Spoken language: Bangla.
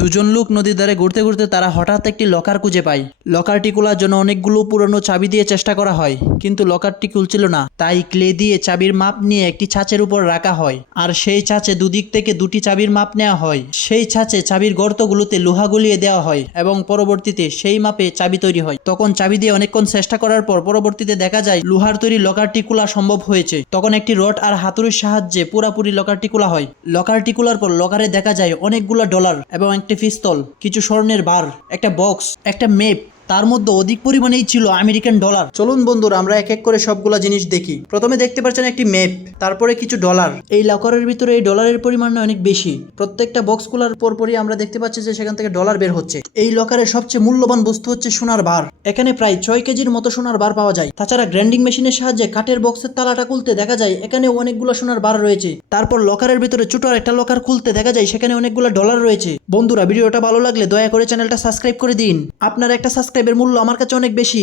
দুজন লোক নদীর ধারে ঘুরতে ঘুরতে তারা হঠাৎ একটি লকার খুঁজে পায়। লকারটি খোলার জন্য অনেকগুলো পুরনো চাবি দিয়ে চেষ্টা করা হয়, কিন্তু লকারটি খুলছিল না। তাই ক্লে দিয়ে চাবির মাপ নিয়ে একটি ছাঁচের উপর রাখা হয়, আর সেই ছাঁচে দুদিক থেকে দুটি চাবির মাপ নেওয়া হয়। সেই ছাঁচে চাবির গর্তগুলোতে লোহা গলিয়ে দেওয়া হয় এবং পরবর্তীতে সেই মাপে চাবি তৈরি হয়। তখন চাবি দিয়ে অনেকক্ষণ চেষ্টা করার পর পরবর্তীতে দেখা যায় লোহার তৈরি লকারটি খোলা সম্ভব হয়েছে। তখন একটি রড আর হাতুড়ির সাহায্যে পুরাপুরি লকারটি খোলা হয়। লকারটি খোলার পর লকারে দেখা যায় অনেকগুলো ডলার এবং একটি পিস্তল, কিছু স্বর্ণের বার, একটা বক্স, একটা মেপ। তার মধ্যে অধিক পরিমাণেই ছিল আমেরিকান ডলার। চলুন বন্ধুরা, আমরা এক এক করে সবগুলা জিনিস দেখি। প্রথমে দেখতে পাচ্ছেন একটি ম্যাপ, তারপরে কিছু ডলার। এই লকারের ভিতরে এই ডলারের পরিমাণ অনেক বেশি। প্রত্যেকটা বক্স খোলার পরপরই আমরা দেখতে পাচ্ছি যে সেখান থেকে ডলার বের হচ্ছে। এই লকারের সবচেয়ে মূল্যবান বস্তু হচ্ছে সোনার বার। এখানে প্রায় 6 কেজির মতো সোনার বার পাওয়া যায়। তাছাড়া গ্রাইন্ডিং মেশিনের সাহায্যে কাঠের বক্সের তালাটা খুলতে দেখা যায় এখানে অনেকগুলো সোনার বার রয়েছে। তারপর লকারের ভিতরে ছোট একটা লকার খুলতে দেখা যায় সেখানে অনেকগুলো ডলার রয়েছে। বন্ধুরা, ভিডিওটা ভালো লাগলে দয়া করে চ্যানেলটা সাবস্ক্রাইব করে দিন। আপনার একটা সাবস্ক্রাইবের মূল্য আমার কাছে অনেক বেশি।